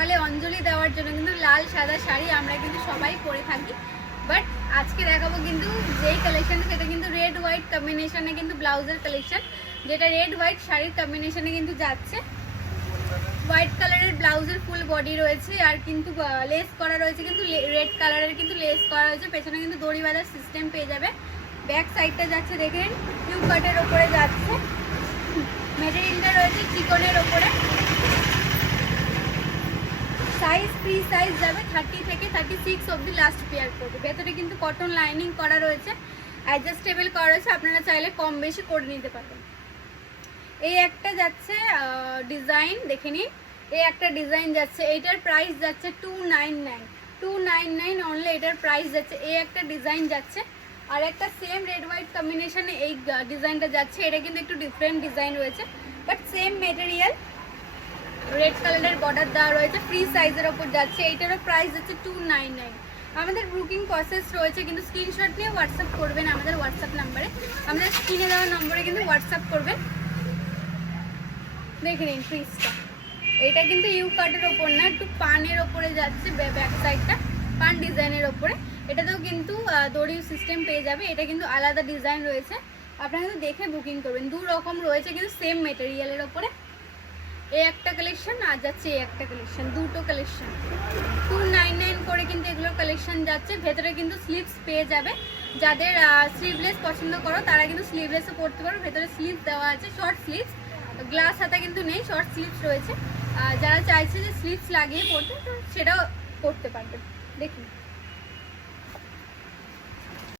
সকালে অঞ্জলি দেওয়ার জন্য কিন্তু লাল সাদা শাড়ি আমরা কিন্তু সবাই পরে থাকি। বাট আজকে দেখাবো কিন্তু যেই কালেকশন সেটা কিন্তু রেড হোয়াইট কম্বিনেশনে কিন্তু ব্লাউজের কালেকশন, যেটা রেড হোয়াইট শাড়ির কম্বিনেশনে কিন্তু যাচ্ছে। হোয়াইট কালারের ব্লাউজের ফুল বডি রয়েছে আর কিন্তু লেস করা রয়েছে, কিন্তু রেড কালারের কিন্তু লেস করা রয়েছে। পেছনে কিন্তু দড়ি বাঁধার সিস্টেম পেয়ে যাবে। ব্যাক সাইডটা যাচ্ছে দেখেন কিউ কাটের ওপরে যাচ্ছে, মেটেরিয়ালটা রয়েছে চিকনের ওপরে। সাইজ ফ্রি সাইজ যাবে 30 থেকে 36 অবধি লাস্ট পেয়ার করবে। ভেতরে কিন্তু কটন লাইনিং করা রয়েছে, অ্যাডজাস্টেবল করা রয়েছে, আপনারা চাইলে কম বেশি করে নিতে পারবেন। এই একটা যাচ্ছে ডিজাইন দেখে নিন, এই একটা ডিজাইন যাচ্ছে, এইটার প্রাইস যাচ্ছে 299 অনলি, এটার প্রাইস যাচ্ছে। এই একটা ডিজাইন যাচ্ছে আর একটা সেম রেড হোয়াইট কম্বিনেশনে এই ডিজাইনটা যাচ্ছে। এটা কিন্তু একটু ডিফারেন্ট ডিজাইন রয়েছে বাট সেম মেটেরিয়াল, রেড কালারের বর্ডার দেওয়া রয়েছে, ফ্রি সাইজের ওপর যাচ্ছে। এইটারও প্রাইস যাচ্ছে 299। আমাদের বুকিং প্রসেস রয়েছে, কিন্তু স্ক্রিনশট নিয়ে হোয়াটসঅ্যাপ করবেন আমাদের হোয়াটসঅ্যাপ নাম্বারে, আমাদের স্ক্রিনে দেওয়া নম্বরে কিন্তু হোয়াটসঅ্যাপ করবেন। দেখে নিন ফ্রিজটা, এটা কিন্তু ইউ কাটের ওপর না, একটু পানের ওপরে যাচ্ছে, ব্যাক সাইডটা পান ডিজাইনের ওপরে। এটাতেও কিন্তু দড়ি সিস্টেম পেয়ে যাবে। এটা কিন্তু আলাদা ডিজাইন রয়েছে, আপনারা কিন্তু দেখে বুকিং করবেন। দু রকম রয়েছে কিন্তু সেম মেটেরিয়ালের ওপরে। এই একটা কালেকশন আর যাচ্ছে এই একটা কালেকশন, দুটো কালেকশন 299 করে কিন্তু এগুলোর কালেকশন যাচ্ছে। ভেতরে কিন্তু স্লিভস পেয়ে যাবে, যাদের স্লিভলেস পছন্দ করো তারা কিন্তু স্লিভলেসও পরতে পারো। ভেতরে স্লিভস দেওয়া আছে, শর্ট স্লিভস, গ্লাস হাতা কিন্তু নেই, শর্ট স্লিভস রয়েছে। যারা চাইছে যে স্লিভস লাগিয়ে পরতে সেটাও করতে পারবে। দেখুন